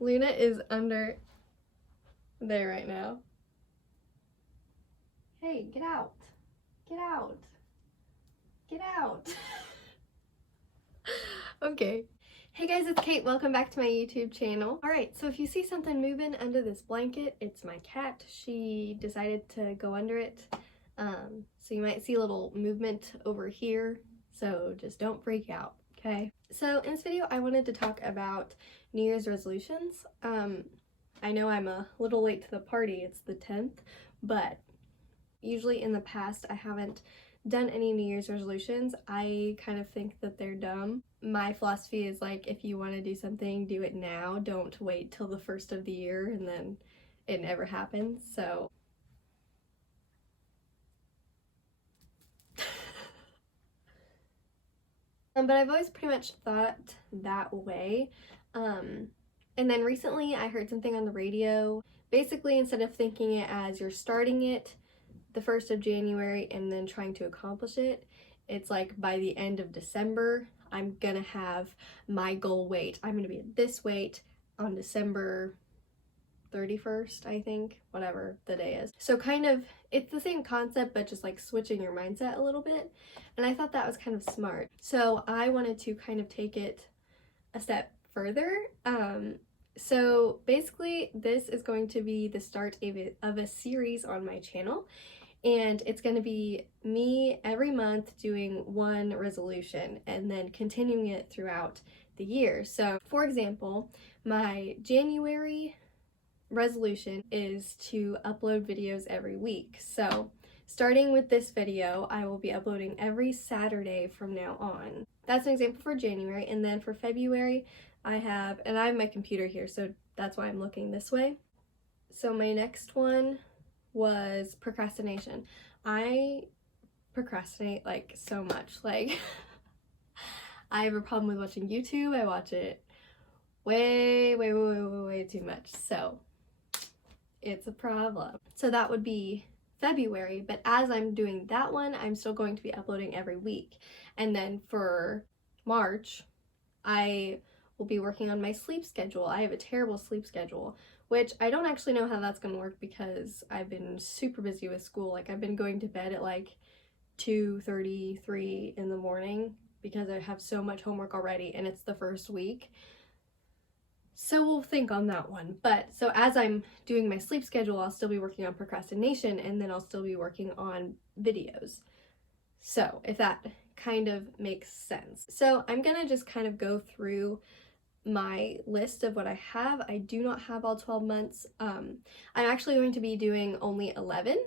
Luna is under there right now. Hey, get out. Get out. Get out. Okay. Hey guys, it's Kate. Welcome back to my YouTube channel. Alright, so if you see something moving under this blanket, it's my cat. She decided to go under it. So you might see a little movement over here. So just don't freak out, okay? So in this video, I wanted to talk about New Year's resolutions. I know I'm a little late to the party. It's the 10th, but usually in the past, I haven't done any New Year's resolutions. I kind of think that they're dumb. My philosophy is like, if you want to do something, do it now. Don't wait till the first of the year and then it never happens. So but I've always pretty much thought that way. And then recently I heard something on the radio. Basically, instead of thinking it as you're starting it the 1st of January and then trying to accomplish it, it's like by the end of December, I'm gonna have my goal weight. I'm gonna be at this weight on December 31st, I think, whatever the day is. So kind of, it's the same concept, but just like switching your mindset a little bit. And I thought that was kind of smart. So I wanted to kind of take it a step further. So basically this is going to be the start of a series on my channel. And it's going to be me every month doing one resolution and then continuing it throughout the year. So for example, my January resolution is to upload videos every week. So starting with this video, I will be uploading every Saturday from now on. That's an example for January. And then for February, I have my computer here, so that's why I'm looking this way. So my next one was procrastination. I procrastinate like so much. Like I have a problem with watching YouTube. I watch it way too much. So it's a problem. So that would be February, but as I'm doing that one, I'm still going to be uploading every week. And then for March, I will be working on my sleep schedule. I have a terrible sleep schedule, which I don't actually know how that's going to work because I've been super busy with school. Like I've been going to bed at like 2:33 in the morning because I have so much homework already and it's the first week. So we'll think on that one. But so as I'm doing my sleep schedule, I'll still be working on procrastination and then I'll still be working on videos. So if that kind of makes sense. So I'm gonna just kind of go through my list of what I have. I do not have all 12 months. I'm actually going to be doing only 11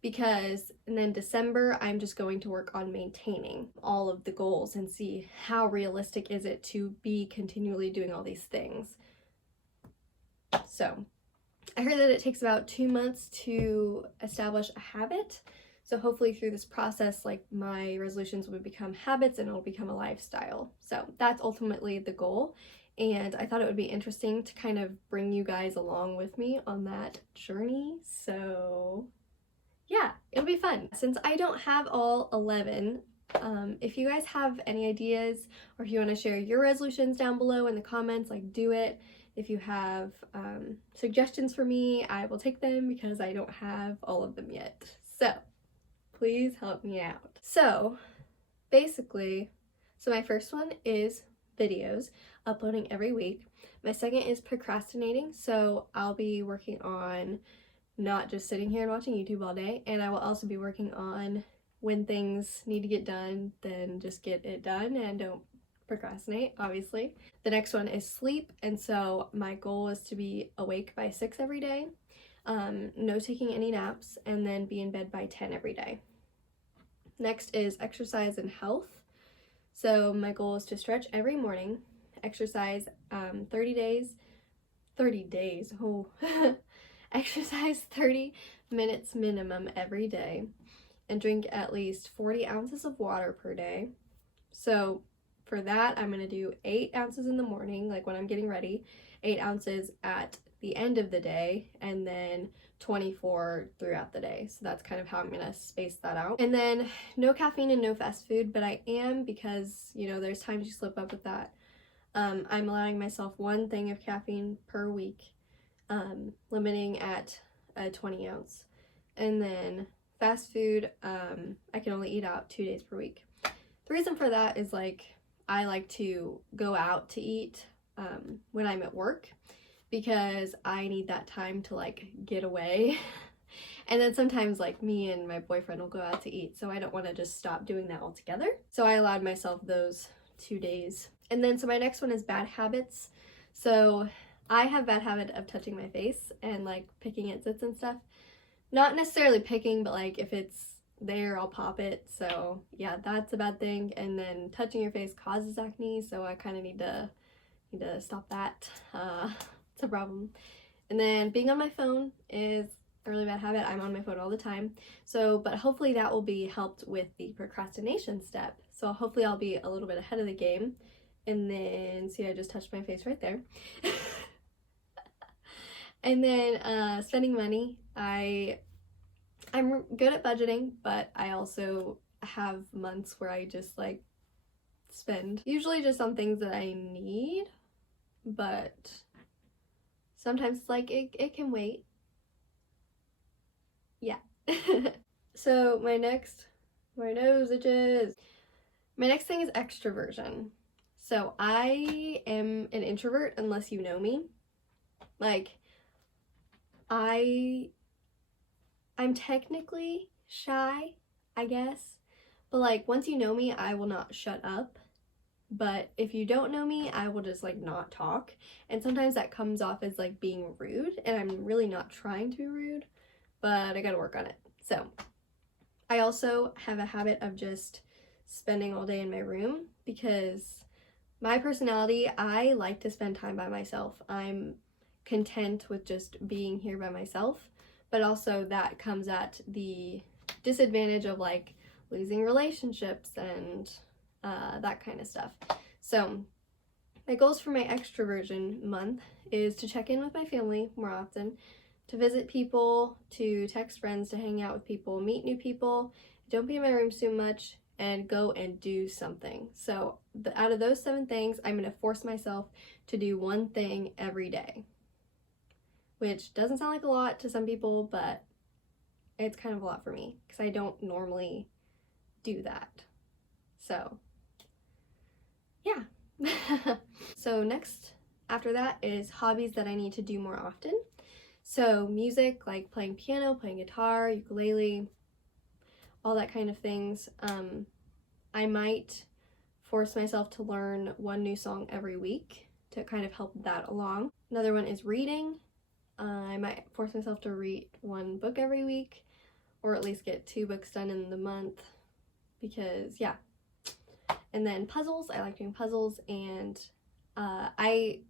because, and then December, I'm just going to work on maintaining all of the goals and see how realistic is it to be continually doing all these things. So I heard that it takes about 2 months to establish a habit. So hopefully through this process, like my resolutions will become habits and it'll become a lifestyle. So that's ultimately the goal. And I thought it would be interesting to kind of bring you guys along with me on that journey. So yeah, it'll be fun. Since I don't have all 11, if you guys have any ideas or if you want to share your resolutions down below in the comments, like do it. If you have suggestions for me, I will take them because I don't have all of them yet. So please help me out. So basically, my first one is videos, uploading every week. My second is procrastinating, so I'll be working on not just sitting here and watching YouTube all day, and I will also be working on when things need to get done, then just get it done and don't procrastinate, obviously. The next one is sleep, and so my goal is to be awake by 6 every day, no taking any naps, and then be in bed by 10 every day. Next is exercise and health. So my goal is to stretch every morning, exercise 30 days, oh, exercise 30 minutes minimum every day, and drink at least 40 ounces of water per day. So for that, I'm going to do 8 ounces in the morning, like when I'm getting ready, 8 ounces at the end of the day, and then 24 throughout the day. So that's kind of how I'm going to space that out. And then no caffeine and no fast food, but I am, because, you know, there's times you slip up with that. I'm allowing myself one thing of caffeine per week, limiting at a 20 ounce. And then fast food, I can only eat out 2 days per week. The reason for that is like I like to go out to eat when I'm at work because I need that time to like get away. And then sometimes like me and my boyfriend will go out to eat, so I don't want to just stop doing that altogether. So I allowed myself those 2 days. And then so my next one is bad habits. So I have bad habit of touching my face and like picking at zits and stuff. Not necessarily picking, but like if it's there, I'll pop it. So yeah, that's a bad thing. And then touching your face causes acne, so I kind of need to stop that. It's a problem. And then being on my phone is a really bad habit. I'm on my phone all the time. So, but hopefully that will be helped with the procrastination step. So hopefully I'll be a little bit ahead of the game. And then, see, I just touched my face right there. And then spending money. I'm good at budgeting, but I also have months where I just like spend usually just on things that I need, but sometimes like it can wait. Yeah. So my nose itches. My next thing is extroversion. So I am an introvert unless you know me. Like I'm technically shy, I guess, but like once you know me, I will not shut up. But if you don't know me, I will just like not talk. And sometimes that comes off as like being rude, and I'm really not trying to be rude, but I gotta work on it. So I also have a habit of just spending all day in my room because my personality, I like to spend time by myself. I'm content with just being here by myself, but also that comes at the disadvantage of like losing relationships and that kind of stuff. So my goals for my extroversion month is to check in with my family more often, to visit people, to text friends, to hang out with people, meet new people, don't be in my room too much, and go and do something. So out of those 7 things, I'm going to force myself to do one thing every day, which doesn't sound like a lot to some people, but it's kind of a lot for me because I don't normally do that. So yeah. So next after that is hobbies that I need to do more often. So music, like playing piano, playing guitar, ukulele, all that kind of things. I might force myself to learn one new song every week to kind of help that along. Another one is reading. I might force myself to read one book every week, or at least get 2 books done in the month, because yeah. And then puzzles, I like doing puzzles, and I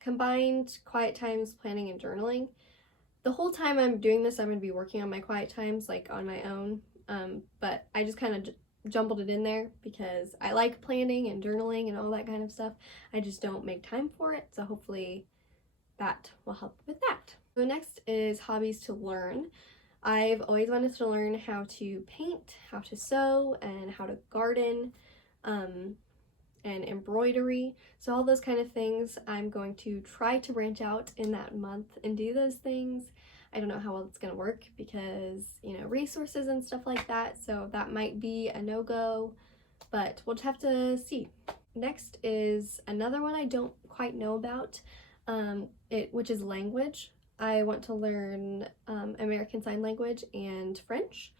combined quiet times, planning, and journaling. The whole time I'm doing this, I'm going to be working on my quiet times, like on my own, but I just kind of jumbled it in there because I like planning and journaling and all that kind of stuff. I just don't make time for it, so hopefully that will help with that. So next is hobbies to learn. I've always wanted to learn how to paint, how to sew, and how to garden, and embroidery. So all those kind of things, I'm going to try to branch out in that month and do those things. I don't know how well it's going to work because, you know, resources and stuff like that, so that might be a no-go, but we'll just have to see. Next is another one I don't quite know about, which is language. I want to learn American Sign Language and French.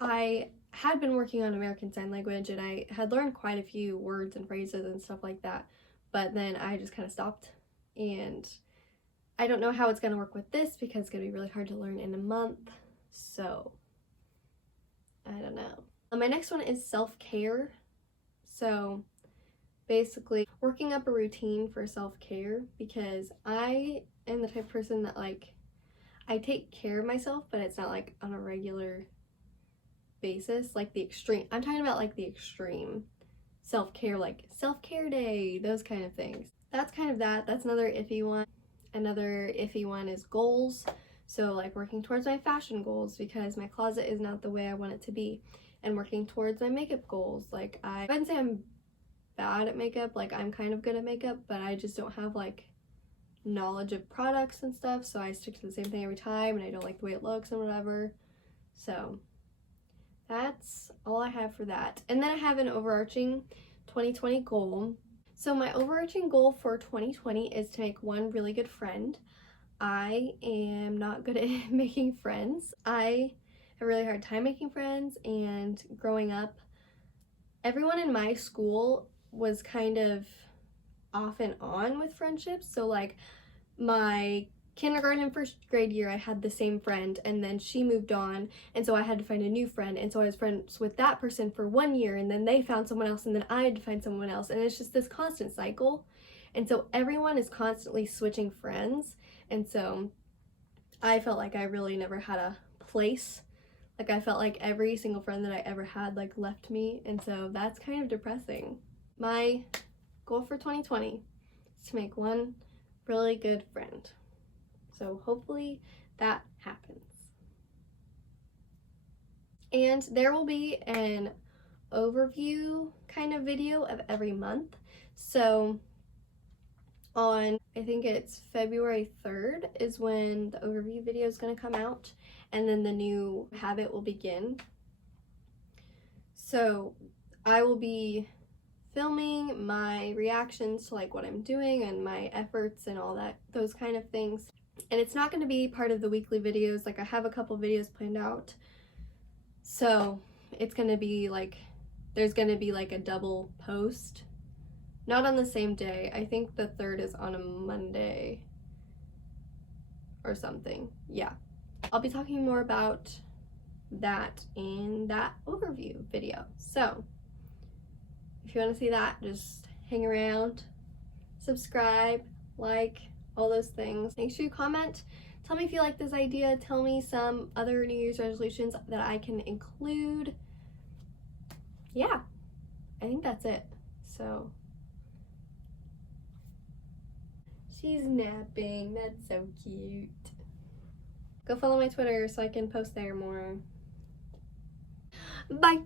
I had been working on American Sign Language and I had learned quite a few words and phrases and stuff like that, but then I just kind of stopped, and I don't know how it's going to work with this because it's going to be really hard to learn in a month, so I don't know. My next one is self-care. So basically working up a routine for self-care, because I am the type of person that like I take care of myself, but it's not like on a regular basis, like the extreme. I'm talking about like the extreme self-care, like self-care day, those kind of things. That's kind of that. That's another iffy one. Another iffy one is goals. So like working towards my fashion goals because my closet is not the way I want it to be, and working towards my makeup goals. Like I wouldn't say I'm bad at makeup. Like, I'm kind of good at makeup, but I just don't have like knowledge of products and stuff, so I stick to the same thing every time, and I don't like the way it looks and whatever. So that's all I have for that. And then I have an overarching 2020 goal. So my overarching goal for 2020 is to make one really good friend. I am not good at making friends. I have a really hard time making friends, and growing up, everyone in my school was kind of off and on with friendships. So like my kindergarten and first grade year, I had the same friend, and then she moved on, and so I had to find a new friend, and so I was friends with that person for 1 year, and then they found someone else, and then I had to find someone else, and it's just this constant cycle. And so everyone is constantly switching friends, and so I felt like I really never had a place. Like, I felt like every single friend that I ever had like left me, and so that's kind of depressing. My goal for 2020 is to make one really good friend. So hopefully that happens. And there will be an overview kind of video of every month. So on, I think it's February 3rd is when the overview video is going to come out, and then the new habit will begin. So I will be filming my reactions to like what I'm doing and my efforts and all that, those kind of things. And it's not going to be part of the weekly videos. Like, I have a couple videos planned out, so it's going to be like, there's going to be like a double post, not on the same day. I think the 3rd is on a Monday or something. Yeah, I'll be talking more about that in that overview video. So if you want to see that, just hang around, subscribe, like, all those things. Make sure you comment. Tell me if you like this idea. Tell me some other New Year's resolutions that I can include. Yeah, I think that's it. So, she's napping. That's so cute. Go follow my Twitter so I can post there more. Bye.